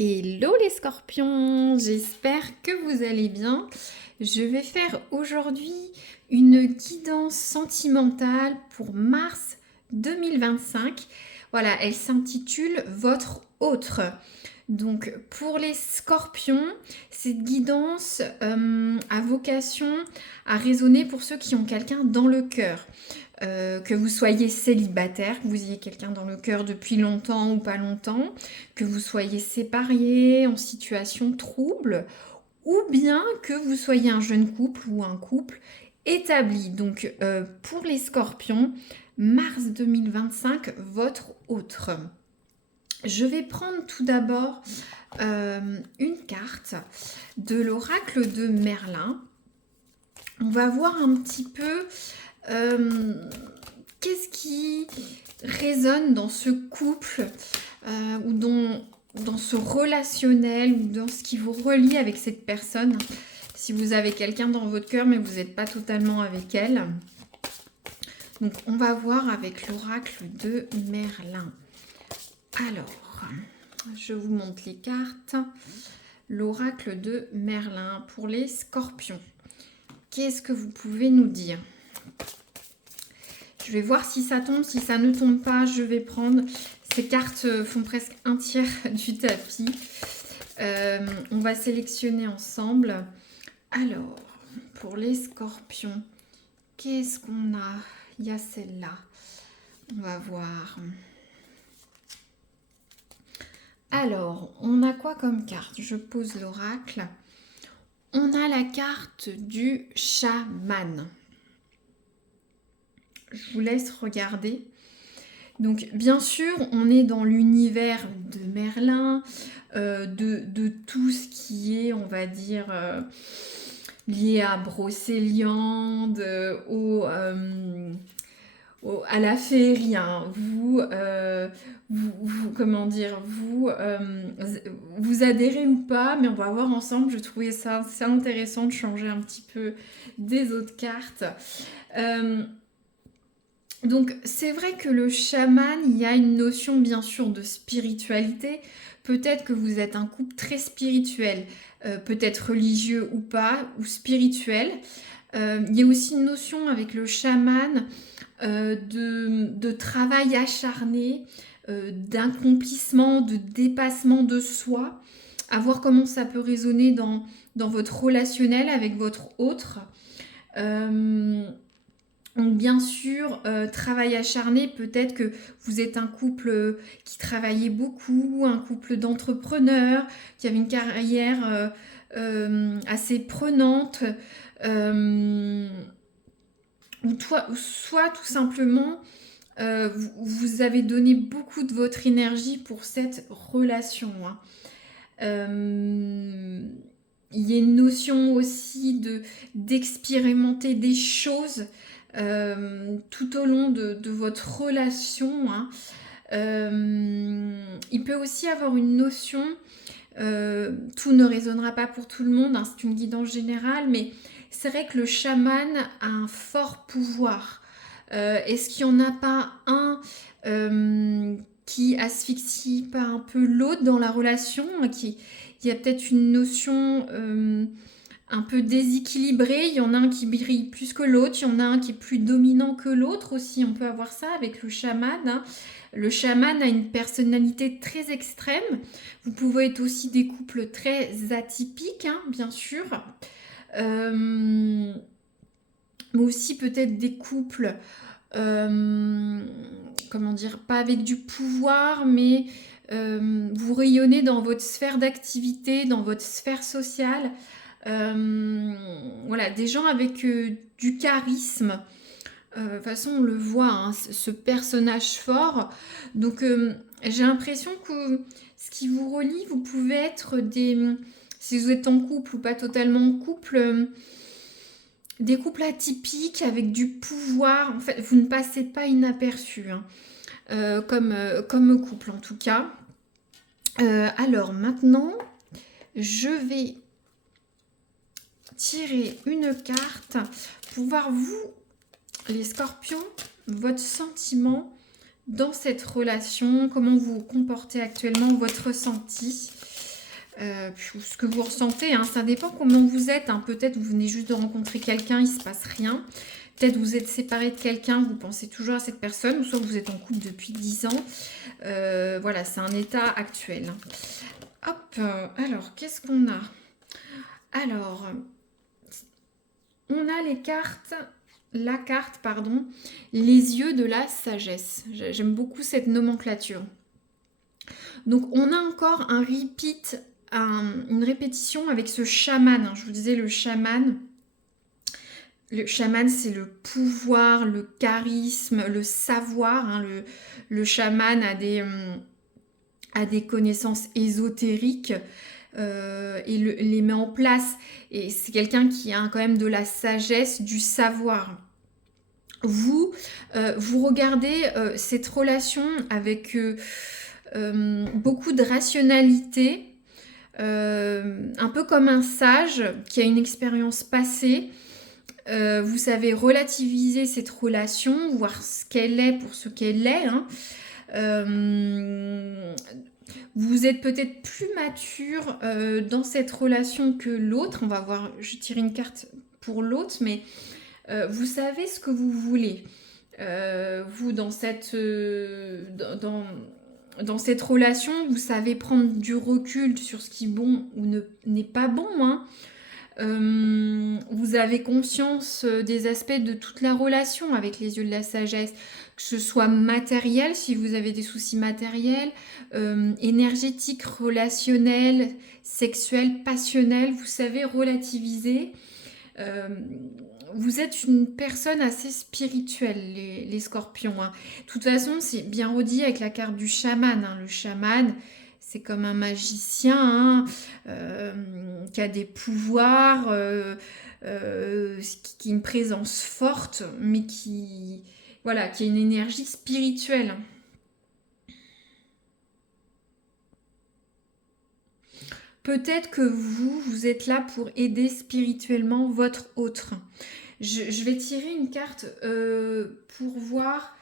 Hello les scorpions, j'espère que vous allez bien. Je vais faire aujourd'hui une guidance sentimentale pour mars 2025. Voilà, elle s'intitule Votre autre. Donc pour les scorpions, cette guidance a vocation à résonner pour ceux qui ont quelqu'un dans le cœur. Que vous soyez célibataire, que vous ayez quelqu'un dans le cœur depuis longtemps ou pas longtemps, que vous soyez séparés, en situation trouble, ou bien que vous soyez un jeune couple ou un couple établi. Donc pour les scorpions, mars 2025, votre autre. Je vais prendre tout d'abord une carte de l'oracle de Merlin. On va voir un petit peu qu'est-ce qui résonne dans ce couple ou dans ce relationnel ou dans ce qui vous relie avec cette personne. Si vous avez quelqu'un dans votre cœur mais vous n'êtes pas totalement avec elle. Donc on va voir avec l'oracle de Merlin. Alors, je vous montre les cartes. L'oracle de Merlin pour les scorpions. Qu'est-ce que vous pouvez nous dire ? Je vais voir si ça tombe. Si ça ne tombe pas, je vais prendre. Ces cartes font presque un tiers du tapis. On va sélectionner ensemble. Alors, pour les scorpions, qu'est-ce qu'on a ? Il y a celle-là. On va voir. Alors, on a quoi comme carte ? Je pose l'oracle. On a la carte du chaman. Je vous laisse regarder. Donc, bien sûr, on est dans l'univers de Merlin, de tout ce qui est, on va dire, lié à Brocéliande, à la féerie. Hein. Comment dire, vous adhérez ou pas, mais on va voir ensemble. Je trouvais ça assez intéressant de changer un petit peu des autres cartes. Donc c'est vrai que le chaman, il y a une notion bien sûr de spiritualité. Peut-être que vous êtes un couple très spirituel, peut-être religieux ou pas, ou spirituel. Il y a aussi une notion avec le chaman de travail acharné, d'accomplissement, de dépassement de soi. À voir comment ça peut résonner dans votre relationnel avec votre autre. Donc bien sûr, travail acharné, peut-être que vous êtes un couple qui travaillait beaucoup, un couple d'entrepreneurs, qui avait une carrière assez prenante, ou soit tout simplement, vous avez donné beaucoup de votre énergie pour cette relation. Hein. Il y a une notion aussi d'expérimenter des choses tout au long de votre relation. Hein. Il peut aussi avoir une notion, tout ne résonnera pas pour tout le monde, hein, c'est une guidance générale, mais c'est vrai que le chaman a un fort pouvoir. Est-ce qu'il n'y en a pas un qui asphyxie pas un peu l'autre dans la relation, il y a peut-être une notion un peu déséquilibrée, il y en a un qui brille plus que l'autre, il y en a un qui est plus dominant que l'autre aussi, on peut avoir ça avec le chaman. Hein. Le chaman a une personnalité très extrême, vous pouvez être aussi des couples très atypiques, hein, bien sûr, mais aussi peut-être des couples, comment dire, pas avec du pouvoir, mais vous rayonnez dans votre sphère d'activité, dans votre sphère sociale. Voilà, des gens avec du charisme. De toute façon, on le voit, hein, ce personnage fort. Donc, j'ai l'impression que ce qui vous relie, vous pouvez être si vous êtes en couple ou pas totalement en couple, des couples atypiques avec du pouvoir. En fait, vous ne passez pas inaperçu, hein, comme couple en tout cas. Alors, maintenant, je vais tirer une carte pour voir vous, les scorpions, votre sentiment dans cette relation, comment vous vous comportez actuellement, votre ressenti. ce que vous ressentez, hein, ça dépend comment vous êtes. Hein. Peut-être vous venez juste de rencontrer quelqu'un, il ne se passe rien. Peut-être vous êtes séparé de quelqu'un, vous pensez toujours à cette personne, ou soit vous êtes en couple depuis 10 ans. Voilà, c'est un état actuel. Hop, alors, qu'est-ce qu'on a? Alors, on a la carte, pardon, les yeux de la sagesse. J'aime beaucoup cette nomenclature. Donc, on a encore un repeat, une répétition avec ce chaman. Je vous disais, le chaman. Le chaman, c'est le pouvoir, le charisme, le savoir. Hein. Le chaman a des connaissances ésotériques et les met en place. Et c'est quelqu'un qui a quand même de la sagesse, du savoir. Vous regardez cette relation avec beaucoup de rationalité, un peu comme un sage qui a une expérience passée. Vous savez relativiser cette relation, voir ce qu'elle est pour ce qu'elle est. Hein. Vous êtes peut-être plus mature dans cette relation que l'autre. On va voir, je tire une carte pour l'autre, mais vous savez ce que vous voulez. Vous, dans cette relation, vous savez prendre du recul sur ce qui est bon ou n'est pas bon. Hein. Vous avez conscience des aspects de toute la relation avec les yeux de la sagesse, que ce soit matériel, si vous avez des soucis matériels, énergétiques, relationnels, sexuels, passionnels, vous savez relativiser. Vous êtes une personne assez spirituelle, les scorpions. Hein. De toute façon, c'est bien redit avec la carte du chaman. Hein. Le chaman, c'est comme un magicien qui a des pouvoirs, qui a une présence forte, mais qui a une énergie spirituelle. Peut-être que vous êtes là pour aider spirituellement votre autre. Je vais tirer une carte pour voir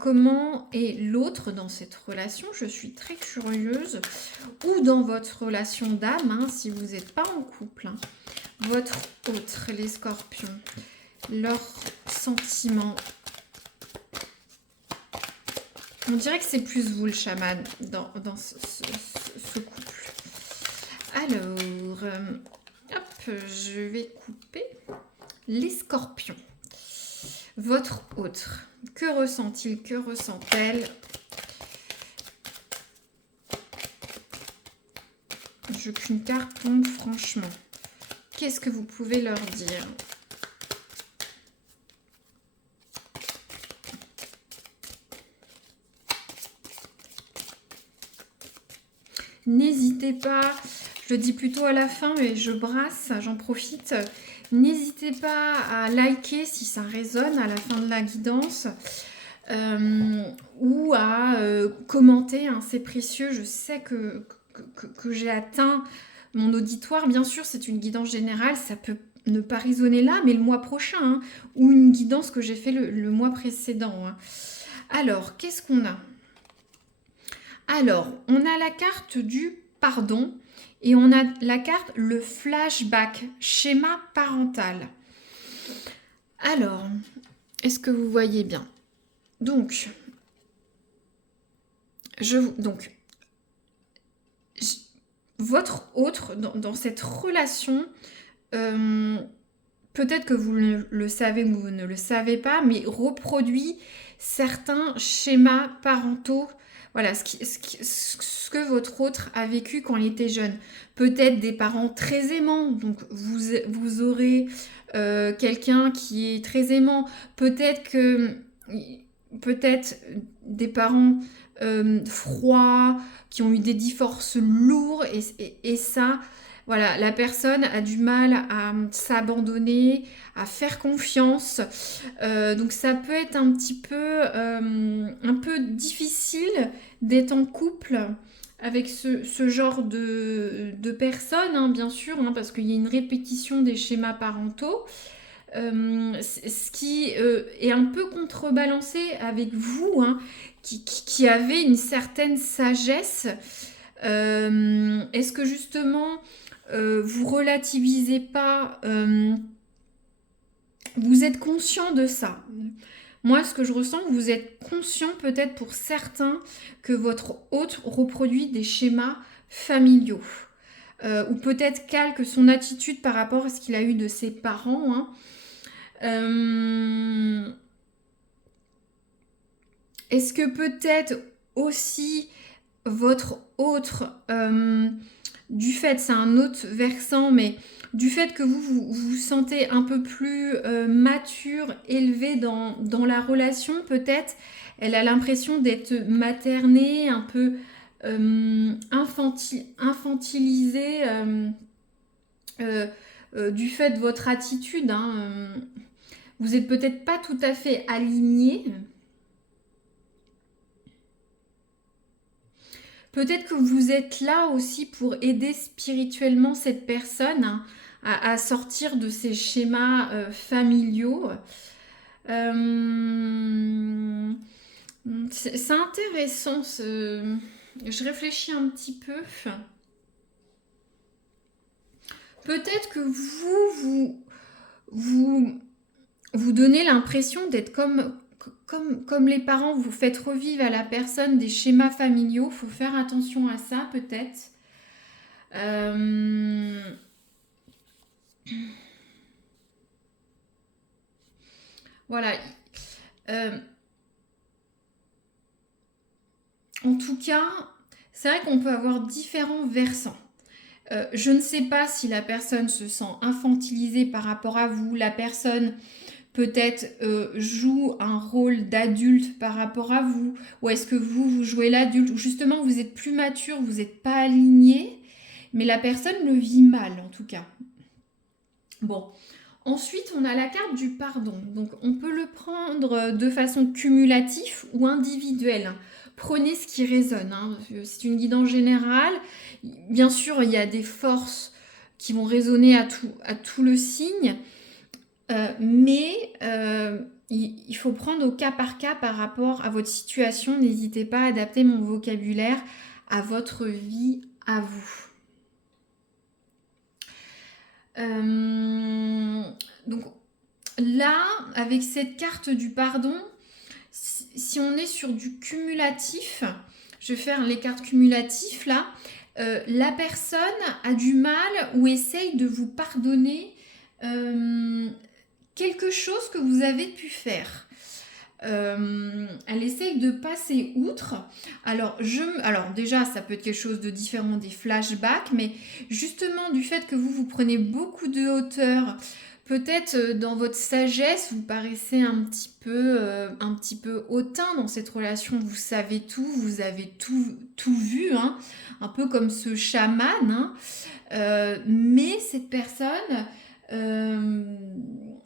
comment est l'autre dans cette relation. Je suis très curieuse. Ou dans votre relation d'âme, hein, si vous n'êtes pas en couple. Hein. Votre autre, les scorpions, leurs sentiments. On dirait que c'est plus vous le chaman dans ce couple. Alors, hop, je vais couper les scorpions. Votre autre, que ressent-il, que ressent-elle? Je veux qu'une carte tombe, franchement. Qu'est-ce que vous pouvez leur dire? N'hésitez pas, je le dis plutôt à la fin, mais je brasse, j'en profite. N'hésitez pas à liker si ça résonne à la fin de la guidance ou à commenter, hein, c'est précieux. Je sais que j'ai atteint mon auditoire. Bien sûr, c'est une guidance générale, ça peut ne pas résonner là, mais le mois prochain, hein, ou une guidance que j'ai fait le mois précédent. Hein. Alors, qu'est-ce qu'on a? Alors, on a la carte du pardon et on a la carte le flashback, schéma parental. Alors, est-ce que vous voyez bien? Donc, votre autre, dans cette relation, peut-être que vous le savez ou vous ne le savez pas, mais reproduit certains schémas parentaux. Voilà, ce que votre autre a vécu quand il était jeune. Peut-être des parents très aimants, donc vous aurez quelqu'un qui est très aimant. Peut-être des parents froids, qui ont eu des divorces lourds, et ça, voilà, la personne a du mal à s'abandonner, à faire confiance. Donc ça peut être un peu difficile d'être en couple avec ce genre de personnes, hein, bien sûr, hein, parce qu'il y a une répétition des schémas parentaux. ce qui est un peu contrebalancé avec vous, hein, qui avez une certaine sagesse. Est-ce que justement vous relativisez pas, vous êtes conscient de ça? Moi, ce que je ressens, vous êtes conscient peut-être pour certains que votre hôte reproduit des schémas familiaux. Ou peut-être calque son attitude par rapport à ce qu'il a eu de ses parents, hein. Est-ce que peut-être aussi votre autre, du fait, c'est un autre versant, mais du fait que vous sentez un peu plus mature, élevé dans la relation, peut-être, elle a l'impression d'être maternée, un peu infantilisée du fait de votre attitude, hein. Vous n'êtes peut-être pas tout à fait aligné. Peut-être que vous êtes là aussi pour aider spirituellement cette personne, hein, à sortir de ces schémas familiaux. C'est intéressant. Je réfléchis un petit peu. Peut-être que vous donnez l'impression d'être comme les parents, vous faites revivre à la personne des schémas familiaux. Il faut faire attention à ça, peut-être. Voilà. En tout cas, c'est vrai qu'on peut avoir différents versants. Je ne sais pas si la personne se sent infantilisée par rapport à vous. La personne peut-être joue un rôle d'adulte par rapport à vous. Ou est-ce que vous jouez l'adulte? Ou justement, vous êtes plus mature, vous n'êtes pas aligné. Mais la personne le vit mal, en tout cas. Bon. Ensuite, on a la carte du pardon. Donc, on peut le prendre de façon cumulative ou individuelle. Prenez ce qui résonne, hein. C'est une guidance générale. Bien sûr, il y a des forces qui vont résonner à tout le signe, mais il faut prendre au cas par cas par rapport à votre situation. N'hésitez pas à adapter mon vocabulaire à votre vie, à vous. Donc là, avec cette carte du pardon, si on est sur du cumulatif, je vais faire les cartes cumulatives là, la personne a du mal ou essaye de vous pardonner quelque chose que vous avez pu faire. Elle essaye de passer outre. Alors déjà, ça peut être quelque chose de différent des flashbacks, mais justement du fait que vous prenez beaucoup de hauteur, peut-être dans votre sagesse, vous paraissez un petit peu hautain dans cette relation. Vous savez tout, vous avez tout vu, hein, un peu comme ce chaman, hein. Mais cette personne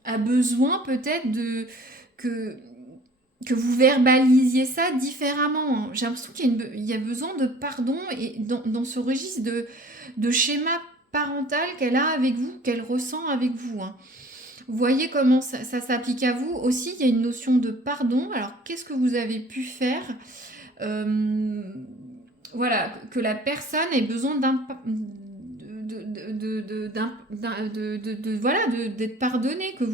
a besoin peut-être que vous verbalisiez ça différemment. J'ai l'impression qu'il y a besoin de pardon et dans ce registre de schéma parental qu'elle a avec vous, qu'elle ressent avec vous, hein. Vous voyez comment ça s'applique à vous. Aussi, il y a une notion de pardon. Alors, qu'est-ce que vous avez pu faire voilà, que la personne ait besoin d'être pardonnée, que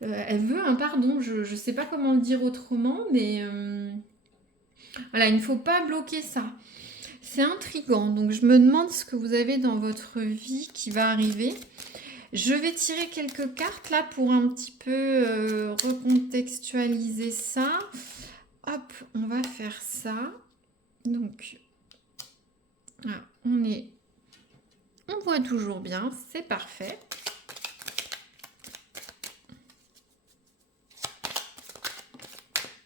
elle veut un pardon. Je ne sais pas comment le dire autrement, mais voilà, il ne faut pas bloquer ça. C'est intriguant, donc je me demande ce que vous avez dans votre vie qui va arriver. Je vais tirer quelques cartes là pour un petit peu recontextualiser ça. Hop, on va faire ça. Donc, voilà, on voit toujours bien, c'est parfait.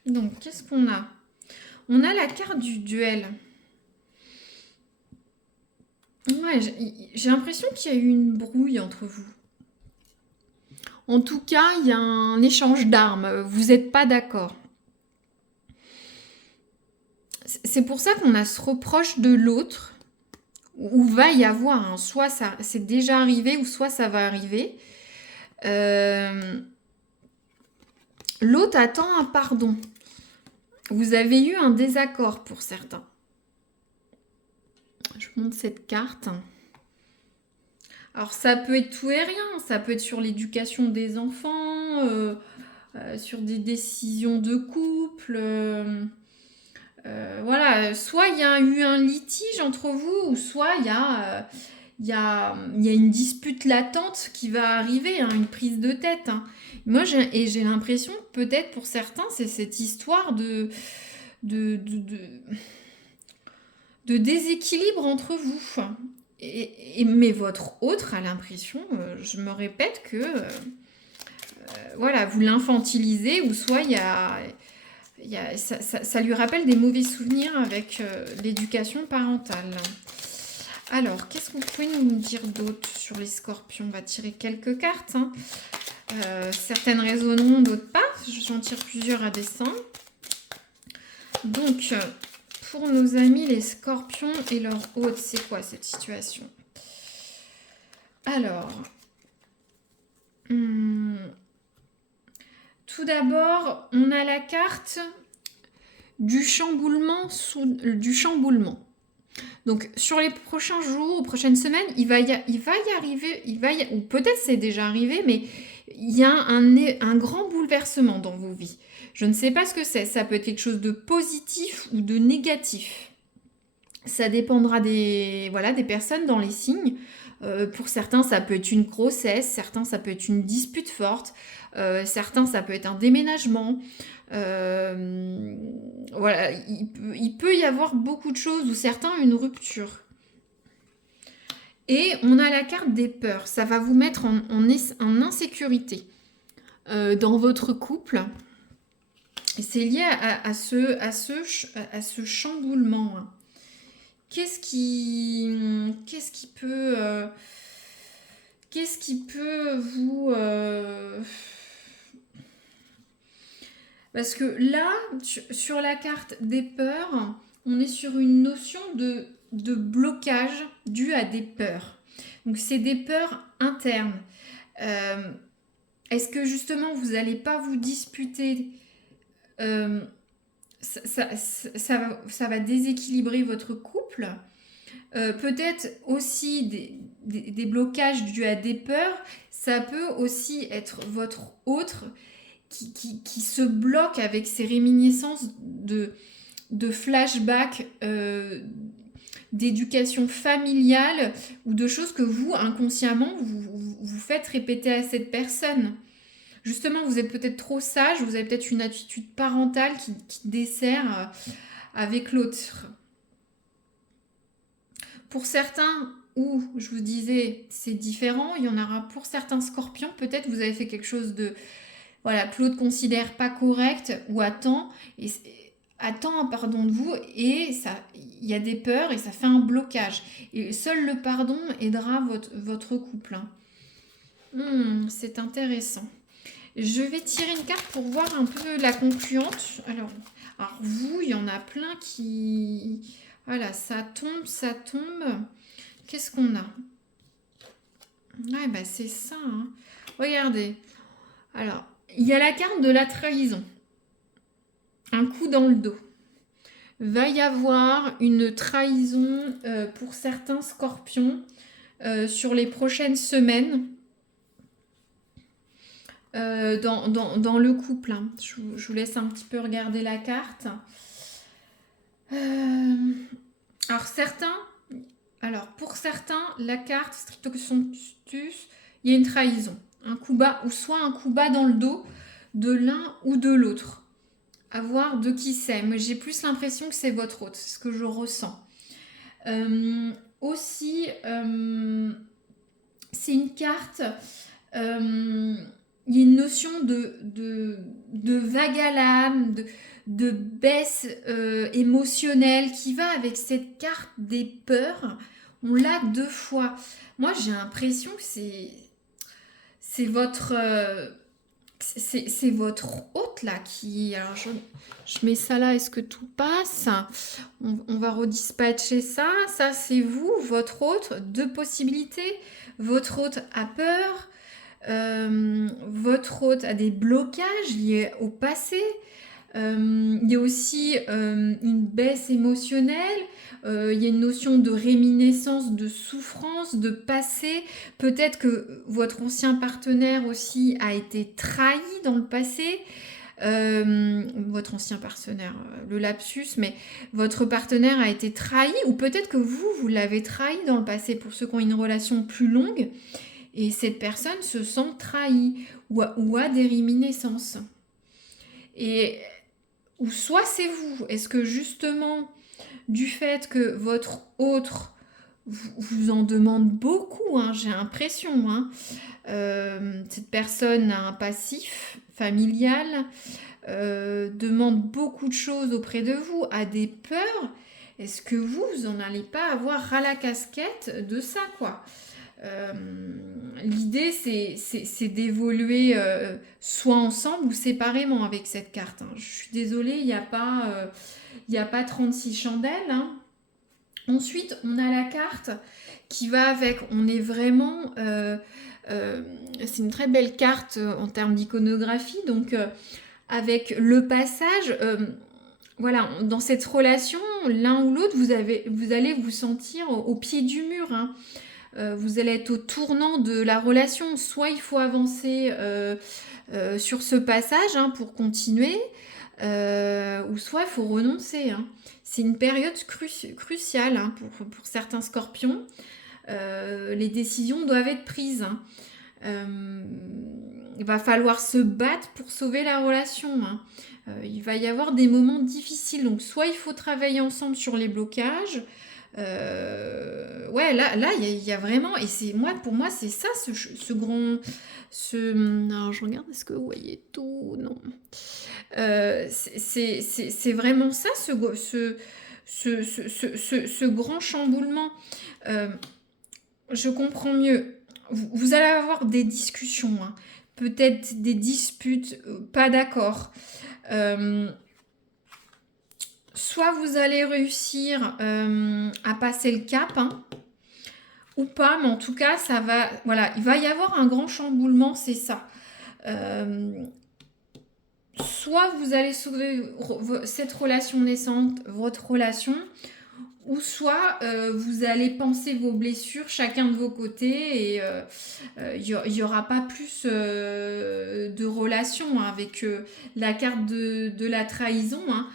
Donc, qu'est-ce qu'on a? On a la carte du duel. Ouais, j'ai l'impression qu'il y a eu une brouille entre vous. En tout cas, il y a un échange d'armes. Vous n'êtes pas d'accord. C'est pour ça qu'on a ce reproche de l'autre, où va y avoir, hein, soit ça c'est déjà arrivé, ou soit ça va arriver. Euh, L'autre attend un pardon. Vous avez eu un désaccord pour certains. Je vous montre cette carte. Alors ça peut être tout et rien. Ça peut être sur l'éducation des enfants, sur des décisions de couple. Voilà, soit il y a eu un litige entre vous, ou soit il y a une dispute latente qui va arriver, hein, une prise de tête. Hein. Moi, j'ai l'impression que peut-être pour certains, c'est cette histoire de, de, de, de déséquilibre entre vous. Mais votre autre a l'impression, je me répète, que voilà, vous l'infantilisez, ou soit ça lui rappelle des mauvais souvenirs avec l'éducation parentale. Alors, qu'est-ce que vous pouvez nous dire d'autre sur les scorpions? On va tirer quelques cartes. Hein. Certaines résonneront, d'autres pas. J'en tire plusieurs à dessein. Donc, pour nos amis les scorpions et leur hôte, c'est quoi cette situation? Alors, tout d'abord, on a la carte du chamboulement. Donc, sur les prochains jours, aux prochaines semaines, il va y arriver, ou peut-être c'est déjà arrivé, mais il y a un grand bouleversement dans vos vies. Je ne sais pas ce que c'est. Ça peut être quelque chose de positif ou de négatif. Ça dépendra des personnes dans les signes. Pour certains, ça peut être une grossesse, certains, ça peut être une dispute forte, certains, ça peut être un déménagement. Voilà, il peut y avoir beaucoup de choses, ou certains, une rupture. Et on a la carte des peurs. Ça va vous mettre en insécurité dans votre couple. C'est lié à ce chamboulement. Hein. Qu'est-ce qui peut vous... Parce que là, sur la carte des peurs, on est sur une notion de blocage dû à des peurs. Donc c'est des peurs internes. Est-ce que justement vous n'allez pas vous disputer ça va déséquilibrer votre couple. Peut-être aussi des blocages dus à des peurs. Ça peut aussi être votre autre qui se bloque avec ses réminiscences de flashbacks d'éducation familiale, ou de choses que vous, inconsciemment, vous faites répéter à cette personne. Justement, vous êtes peut-être trop sage, vous avez peut-être une attitude parentale qui dessert avec l'autre. Pour certains, où je vous disais, c'est différent, il y en aura pour certains scorpions, peut-être vous avez fait quelque chose que l'autre considère pas correct ou attend un pardon de vous, et il y a des peurs et ça fait un blocage. Et seul le pardon aidera votre couple. Hein. C'est intéressant. Je vais tirer une carte pour voir un peu la concluante. Alors vous, il y en a plein qui... Voilà, ça tombe. Qu'est-ce qu'on a? Ouais, c'est ça. Hein. Regardez. Alors, il y a la carte de la trahison. Un coup dans le dos. Va y avoir une trahison pour certains scorpions sur les prochaines semaines. Dans le couple. Hein. Je vous laisse un petit peu regarder la carte. Alors pour certains, la carte stricto sensus, il y a une trahison, un coup bas, ou soit un coup bas dans le dos de l'un ou de l'autre. À voir de qui c'est. Mais j'ai plus l'impression que c'est votre autre, c'est ce que je ressens. Aussi, c'est une carte... il y a une notion de vague à l'âme, de baisse émotionnelle qui va avec cette carte des peurs. On l'a 2 fois. Moi, j'ai l'impression que c'est votre hôte là qui... Alors, je mets ça là, est-ce que tout passe? On va redispatcher ça. Ça, c'est vous, votre hôte. 2 possibilités. Votre hôte a peur. Votre hôte a des blocages liés au passé. Il y a aussi une baisse émotionnelle. Il y a une notion de réminiscence, de souffrance, de passé. Peut-être que votre ancien partenaire aussi a été trahi dans le passé. Votre ancien partenaire, le lapsus, mais votre partenaire a été trahi, ou peut-être que vous l'avez trahi dans le passé, pour ceux qui ont une relation plus longue, et cette personne se sent trahie, ou a des réminiscences. Et, ou soit c'est vous, est-ce que justement, du fait que votre autre vous en demande beaucoup, hein, j'ai l'impression, hein, cette personne a un passif familial, demande beaucoup de choses auprès de vous, a des peurs, est-ce que vous en allez pas avoir ras la casquette de ça, quoi? L'idée, c'est d'évoluer soit ensemble ou séparément avec cette carte, hein. Je suis désolée, il n'y a pas 36 chandelles, hein. Ensuite, on a la carte qui va avec, on est vraiment... c'est une très belle carte en termes d'iconographie, donc avec le passage, voilà, dans cette relation, l'un ou l'autre, vous allez vous sentir au pied du mur, hein. Vous allez être au tournant de la relation. Soit il faut avancer sur ce passage, hein, pour continuer, ou soit il faut renoncer, hein. C'est une période cruciale, hein, pour certains scorpions. Les décisions doivent être prises, hein. Il va falloir se battre pour sauver la relation, hein. Il va y avoir des moments difficiles, donc soit il faut travailler ensemble sur les blocages. Ouais, là il y a vraiment, et pour moi c'est ça, ce grand, alors je regarde, est-ce que vous voyez tout? Non. C'est vraiment ça, ce grand chamboulement. Je comprends mieux. Vous allez avoir des discussions, hein, peut-être des disputes, pas d'accord. Soit vous allez réussir à passer le cap, hein, ou pas, mais en tout cas, ça va. Voilà, il va y avoir un grand chamboulement, c'est ça. Soit vous allez sauver cette relation naissante, votre relation, ou soit vous allez penser vos blessures chacun de vos côtés, et il n'y aura pas plus de relation, hein, avec la carte de la trahison, hein.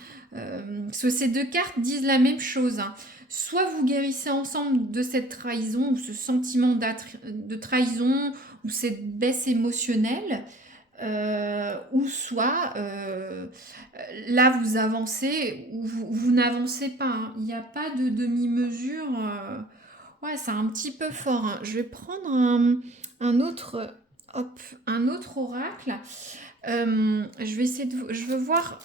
Parce que ces deux cartes disent la même chose, hein. Soit vous guérissez ensemble de cette trahison, ou ce sentiment de trahison, ou cette baisse émotionnelle, ou soit là vous avancez, ou vous n'avancez pas, hein. Il n'y a pas de demi-mesure. Ouais, c'est un petit peu fort, hein. Je vais prendre un autre, un autre oracle. Je vais essayer je veux voir.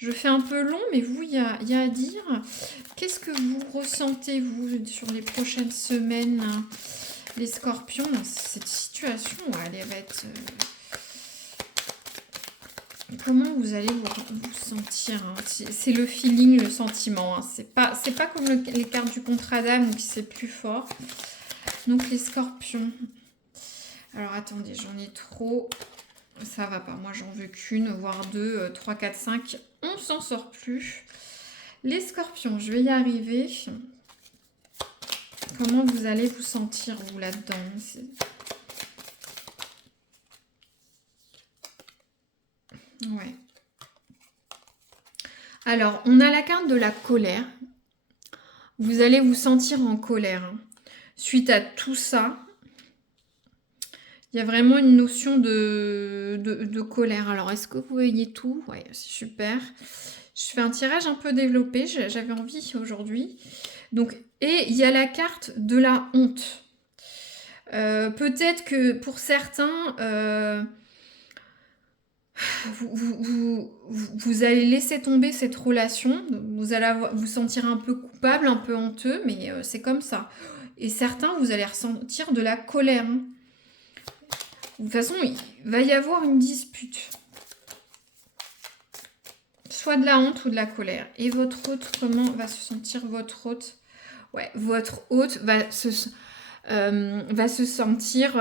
Je fais un peu long, mais vous, il y a à dire. Qu'est-ce que vous ressentez, vous, sur les prochaines semaines, hein, les scorpions, dans cette situation? Elle va être... Comment vous allez vous sentir, hein? C'est le feeling, le sentiment, hein. C'est pas comme les cartes du contrat d'âme, où c'est plus fort. Donc les scorpions. Alors attendez, j'en ai trop. Ça va pas. Moi, j'en veux qu'une, voire deux, 3, 4, 5. On s'en sort plus. Les scorpions, je vais y arriver. Comment vous allez vous sentir, vous, là-dedans? Ouais. Alors, on a la carte de la colère. Vous allez vous sentir en colère, hein. Suite à tout ça, il y a vraiment une notion de colère. Alors, est-ce que vous voyez tout? Ouais, c'est super. Je fais un tirage un peu développé. J'avais envie aujourd'hui. Donc, et il y a la carte de la honte. Peut-être que pour certains... vous allez laisser tomber cette relation, vous allez vous sentir un peu coupable, un peu honteux, mais c'est comme ça. Et certains, vous allez ressentir de la colère, hein. De toute façon, il va y avoir une dispute. Soit de la honte ou de la colère. Et votre hôte, comment va se sentir votre hôte? Ouais, votre hôte va se... va se sentir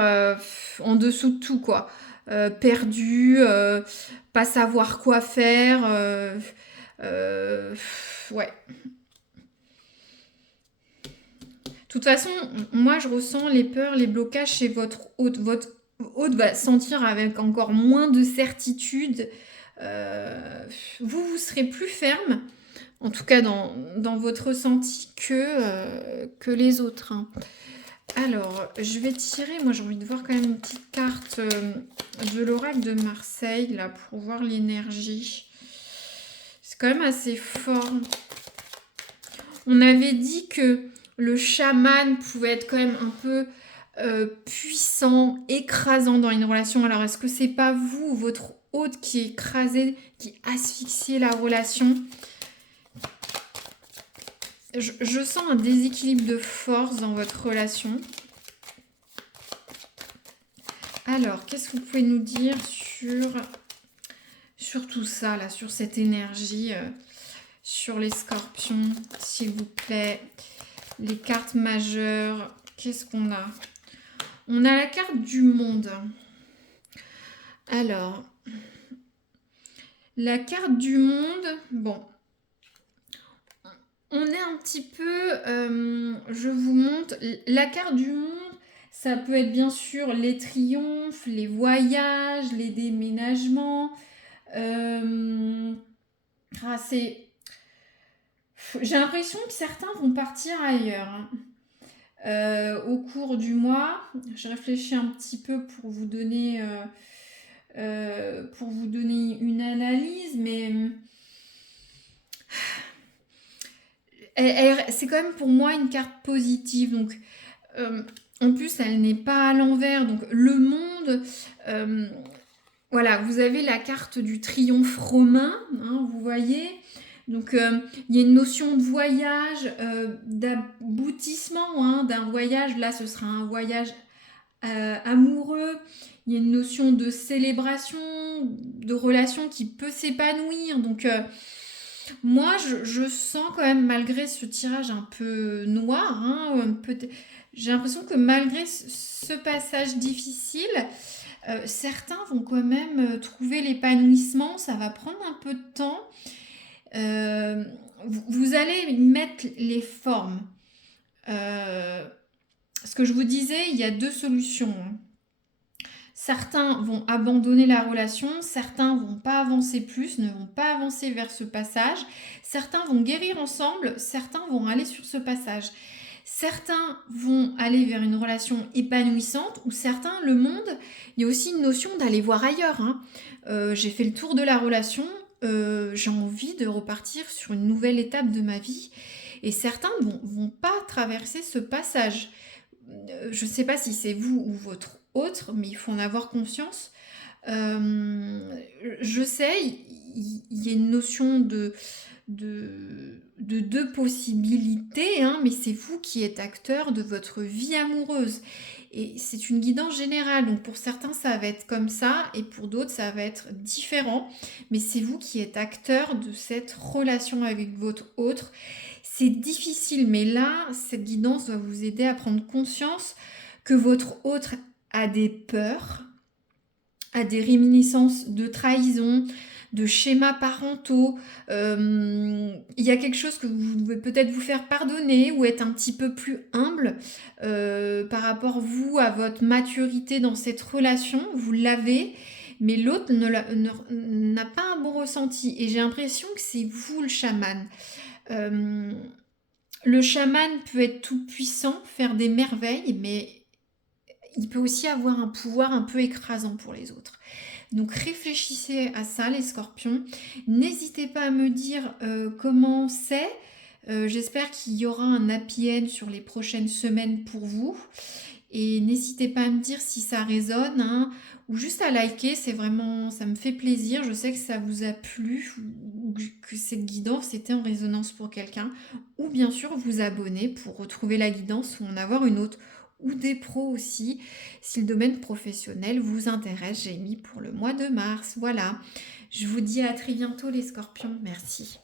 en dessous de tout, quoi. Perdu, pas savoir quoi faire. Ouais. De toute façon, moi je ressens les peurs, les blocages chez votre hôte. Votre hôte va sentir avec encore moins de certitude. Vous serez plus ferme, en tout cas dans votre ressenti, que les autres, hein. Alors, je vais tirer, moi j'ai envie de voir quand même une petite carte de l'oracle de Marseille, là, pour voir l'énergie. C'est quand même assez fort. On avait dit que le chaman pouvait être quand même un peu puissant, écrasant dans une relation. Alors, est-ce que c'est pas vous, votre hôte, qui écrasez, qui asphyxiez la relation? Je sens un déséquilibre de force dans votre relation. Alors, qu'est-ce que vous pouvez nous dire sur tout ça, là, sur cette énergie, sur les scorpions, s'il vous plaît? Les cartes majeures, qu'est-ce qu'on a? On a la carte du monde. Alors, la carte du monde, bon... On est un petit peu, je vous montre, la carte du monde, ça peut être bien sûr les triomphes, les voyages, les déménagements. J'ai l'impression que certains vont partir ailleurs, hein. Au cours du mois. Je réfléchis un petit peu pour vous donner une analyse, mais... c'est quand même pour moi une carte positive. Donc, en plus, elle n'est pas à l'envers. Donc, le monde, voilà, vous avez la carte du triomphe romain, hein, vous voyez. Donc, il y a une notion de voyage, d'aboutissement, hein, d'un voyage. Là, ce sera un voyage amoureux. Il y a une notion de célébration, de relation qui peut s'épanouir. Donc, moi, je sens quand même, malgré ce tirage un peu noir, hein, j'ai l'impression que malgré ce passage difficile, certains vont quand même trouver l'épanouissement. Ça va prendre un peu de temps. Vous allez mettre les formes. Ce que je vous disais, il y a deux solutions. Certains vont abandonner la relation, certains vont pas avancer plus, ne vont pas avancer vers ce passage, certains vont guérir ensemble, certains vont aller sur ce passage. Certains vont aller vers une relation épanouissante, ou certains, le monde, il y a aussi une notion d'aller voir ailleurs, hein. J'ai fait le tour de la relation, j'ai envie de repartir sur une nouvelle étape de ma vie, et certains vont pas traverser ce passage. Je ne sais pas si c'est vous ou votre autre, mais il faut en avoir conscience. Je sais, il y a une notion de deux possibilités, hein, mais c'est vous qui êtes acteur de votre vie amoureuse. Et c'est une guidance générale, donc pour certains ça va être comme ça, et pour d'autres ça va être différent, mais c'est vous qui êtes acteur de cette relation avec votre autre. C'est difficile, mais là, cette guidance va vous aider à prendre conscience que votre autre a des peurs, a des réminiscences de trahison, de schémas parentaux. Il y a quelque chose que vous devez peut-être vous faire pardonner ou être un petit peu plus humble par rapport, vous, à votre maturité dans cette relation. Vous l'avez, mais l'autre n'a pas un bon ressenti. Et j'ai l'impression que c'est vous le chaman. Le chaman peut être tout puissant, faire des merveilles, mais il peut aussi avoir un pouvoir un peu écrasant pour les autres. Donc réfléchissez à ça, les scorpions. N'hésitez pas à me dire comment c'est. J'espère qu'il y aura un happy end sur les prochaines semaines pour vous. Et n'hésitez pas à me dire si ça résonne, hein, ou juste à liker, c'est vraiment, ça me fait plaisir. Je sais que ça vous a plu, ou que cette guidance était en résonance pour quelqu'un. Ou bien sûr vous abonner pour retrouver la guidance ou en avoir une autre. Ou des pros aussi, si le domaine professionnel vous intéresse. J'ai mis pour le mois de mars. Voilà, je vous dis à très bientôt les scorpions. Merci.